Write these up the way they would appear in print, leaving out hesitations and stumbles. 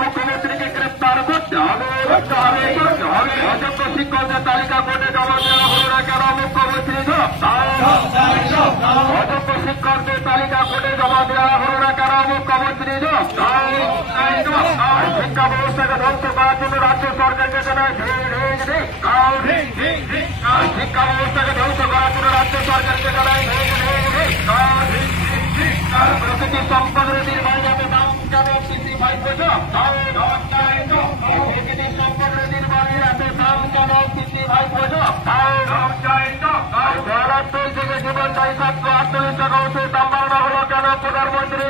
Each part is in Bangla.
মুখ্যমন্ত্রীকে গ্রেপ্তার করতে হবে। অযোগ্য শিক্ষকদের তালিকা কোর্টে জমা দেওয়া হল না কেন? মুখ্যমন্ত্রী অযোগ্য শিক্ষকদের তালিকা কোর্টে জমা দেওয়া হল না কেন? মুখ্যমন্ত্রী শিক্ষা ব্যবস্থাকে ধ্বংস করার জন্য রাজ্য সরকারকে জানায় শিক্ষা ব্যবস্থাকে ধ্বংস করার জন্য রাজ্য সরকারকে জানায় প্রকৃতি সম্পদের নির্বাচনে দাম কেন বৃদ্ধি পাইছে? প্রকৃতি সম্পদের নির্বাচনে দাম কেন বৃদ্ধি পাইছে? থেকে জীবনদায়ী ছাত্র 48 টাকা ওষুধ দাম বাড়ানো হলো কেন? প্রধানমন্ত্রী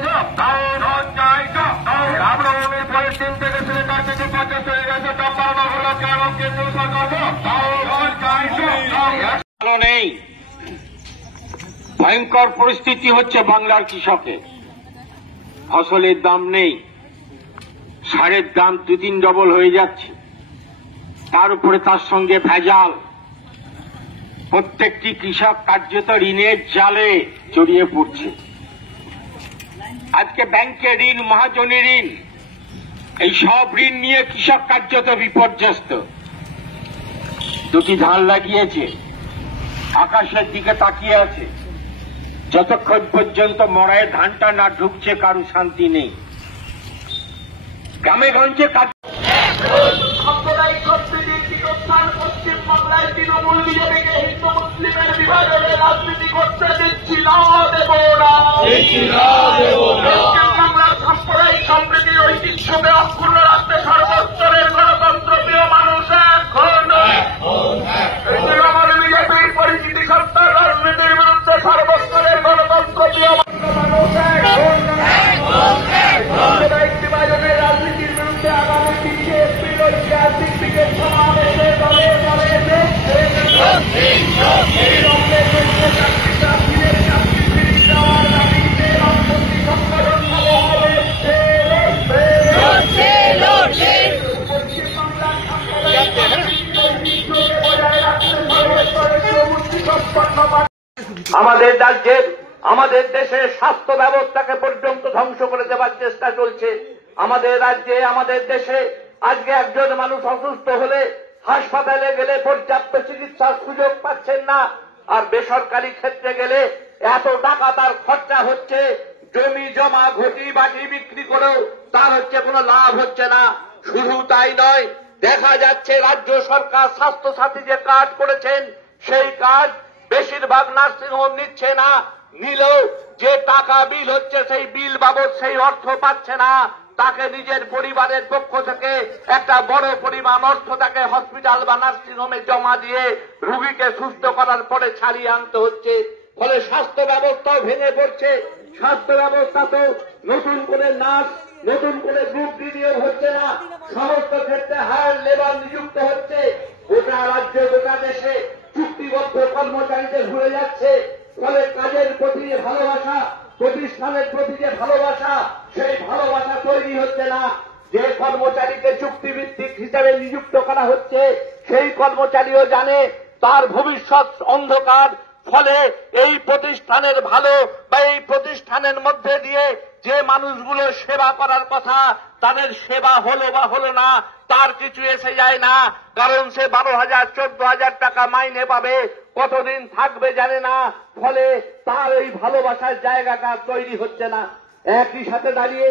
রামনবমীর পরের দিন থেকে সিলিন্ডার থেকে 50 হয়ে গেছে, দাম বাড়ানো হলো কেন? কেন্দ্রীয় সরকার নেই। ভয়ঙ্কর পরিস্থিতি হচ্ছে বাংলার কৃষকের। ফসলের দাম নেই, সারের দাম 2-3 ডবল হয়ে যাচ্ছে, তার উপরে তার সঙ্গে ভেজাল। প্রত্যেকটি কৃষক কার্যত ঋণের জালে জড়িয়ে পড়ছে। আজকে ব্যাংকে ঋণ, মহাজনী ঋণ, এই সব ঋণ নিয়ে কৃষক কার্যত বিপর্যস্ত। দুটি ধান লাগিয়েছে, আকাশের দিকে তাকিয়ে আছে, যতক্ষণ পর্যন্ত মড়ায় ধানটা না ঢুকছে কারো শান্তি নেই। গ্রামে গঞ্জে সাম্প্রদায়িক সম্প্রীতির তীরস্থান পশ্চিমবাংলায় তৃণমূল বিজেপিকে হিন্দু মুসলিমের বিভাজনে রাজনীতি করতে দিচ্ছি না, দেব না। পশ্চিমবাংলার সাম্প্রদায়িক সম্প্রীতির ঐতিহ্যকে অক্ষুণ্ণ রাখতে সর্বস্তরের গণতন্ত্রপ্রিয় মানুষ এখন তৃণমূল বিজেপির পরিচিতি সত্তার রাজনীতির বিরুদ্ধে সর্বস্তরের গণতন্ত্রপ্রিয় মানুষ এখন সাম্প্রদায়িক বিভাজনের রাজনীতির বিরুদ্ধে আগামী 3 এপ্রিল ঐতিহাসিক ক্রিকেট সমাবেশে দলে দলে আমাদের রাজ্যের, আমাদের দেশের স্বাস্থ্য ব্যবস্থাকে পর্যন্ত ধ্বংস করে দেওয়ার চেষ্টা চলছে। আমাদের রাজ্যে, আমাদের দেশে আজকে একজন মানুষ অসুস্থ হলে হাসপাতালে গেলে পর্যাপ্ত চিকিৎসার সুযোগ পাচ্ছেন না, আর বেসরকারি ক্ষেত্রে গেলে এত টাকা তার খরচা হচ্ছে, জমি জমা ঘটি বাটি বিক্রি করেও তার কোনো লাভ হচ্ছে না। শুধু তাই নয়, দেখা যাচ্ছে রাজ্য সরকার স্বাস্থ্য সাথী যে কার্ড করেছেন সেই কার্ড বেশিরভাগ নার্সিংহোম নিচ্ছে না, নিলেও যে টাকা বিল হচ্ছে সেই বিল বাবদ সেই অর্থ পাচ্ছে না। তাকে নিজের পরিবারের পক্ষ থেকে একটা বড় পরিমাণ অর্থ তাকে হসপিটাল বা নার্সিংহোমে জমা দিয়ে রোগীকে সুস্থ করার পরে ছাড়িয়ে আনতে হচ্ছে। ফলে স্বাস্থ্য ব্যবস্থাও ভেঙে পড়ছে। স্বাস্থ্য ব্যবস্থা তো নতুন করে নার্স, নতুন করে গ্রুপ ডি নিয়োগ হচ্ছে না, সমস্ত ক্ষেত্রে হায়ার লেবার নিযুক্ত হচ্ছে। গোটা রাজ্য, গোটা দেশে চুক্তিবদ্ধ কর্মচারীদের ভুলে যাচ্ছে। ফলে কাজের প্রতি যে ভালোবাসা, প্রতিষ্ঠানের প্রতি যে ভালোবাসা, সেই ভালোবাসা তৈরি হচ্ছে না। যে কর্মচারীকে চুক্তিভিত্তিক হিসাবে নিযুক্ত করা হচ্ছে সেই কর্মচারীও জানে তার ভবিষ্যৎ অন্ধকার। ফলে এই প্রতিষ্ঠানের ভালো বা এই প্রতিষ্ঠানের মধ্যে দিয়ে যে মানুষগুলো সেবা করার কথা তাদের সেবা হলো বা হলো না তার কিছু এসে যায় না, কারণ সে 12,000 14,000 টাকা মাইনে পাবে, কতদিন থাকবে জানে না। ফলে তার এই ভালোবাসার জায়গাটা তৈরি হচ্ছে না। একই সাথে দাঁড়িয়ে,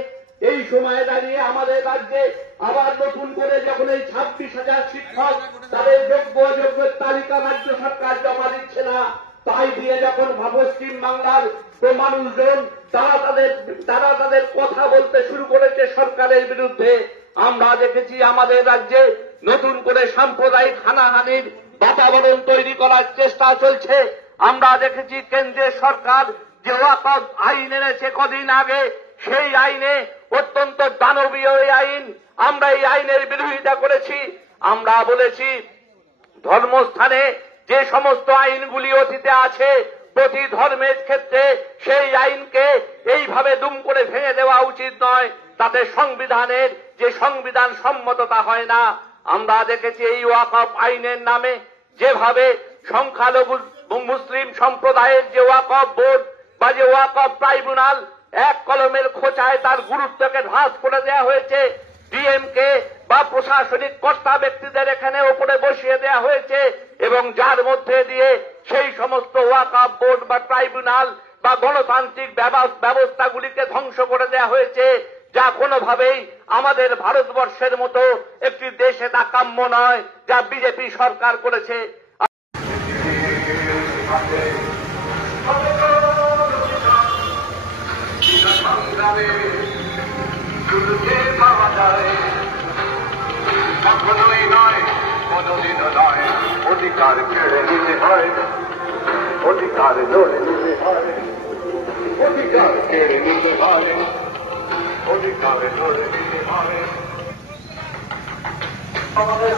এই সময়ে দাঁড়িয়ে আমাদের রাজ্যে আবার নতুন করে যখন এই 26,000 শিক্ষক তাদের যোগ্য অযোগ্যের তালিকা রাজ্য সরকার জমা দিচ্ছে না, তাই দিয়ে যখন পশ্চিম বাংলার মানুষজন তারা তাদের কথা বলতে শুরু করেছে সরকারের বিরুদ্ধে, আমরা দেখেছি আমাদের রাজ্যে নতুন করে সাম্প্রদায়িক হানাহানির বাতাবরণ তৈরি করার চেষ্টা চলছে। আমরা দেখেছি কেন্দ্রের সরকার যে ওয়াকফ আইন এনেছে কদিন আগে, সেই আইনে অত্যন্ত দানবীয় এই আইন, আমরা এই আইনের বিরোধিতা করেছি। আমরা বলেছি ধর্মস্থানে যে সমস্ত আইনগুলি অতীতে আছে প্রতি ধর্মের ক্ষেত্রে সেই আইনকে এইভাবে দুম করে ভেঙে দেওয়া উচিত নয়। তাতে সংবিধানের যে সংবিধান সম্মততা হয় না। আমরা দেখেছি এই ওয়াকফ আইনের নামে যেভাবে সংখ্যালঘু মুসলিম সম্প্রদায়ের যে ওয়াকফ বোর্ড বা যে ওয়াকফ ট্রাইব্যুনাল এক কলমের খোঁচায় তার গুরুত্বকে হ্রাস করে দেওয়া হয়েছে। ডিএমকে বা প্রশাসনিক কর্তা ব্যক্তিদের এখানে উপরে বসিয়ে দেওয়া হয়েছে এবং যার মধ্যে দিয়ে সেই সমস্ত ওয়াকফ বোর্ড বা ট্রাইব্যুনাল বা গণতান্ত্রিক ব্যবস্থাগুলিকে ধ্বংস করে দেওয়া হয়েছে, যা কোনোভাবেই আমাদের ভারতবর্ষের মতো একটি দেশে তা কাম্য নয়, যা বিজেপি সরকার করেছে। কখনোই নয়, কোনদিনও নয়, অধিকার কেড়ে নিতে হয়, অধিকার লড়ে নিতে হয়, অধিকার কেড়ে নিতে হয়, অধিকার লড়ে নিতে হয়। আমাদের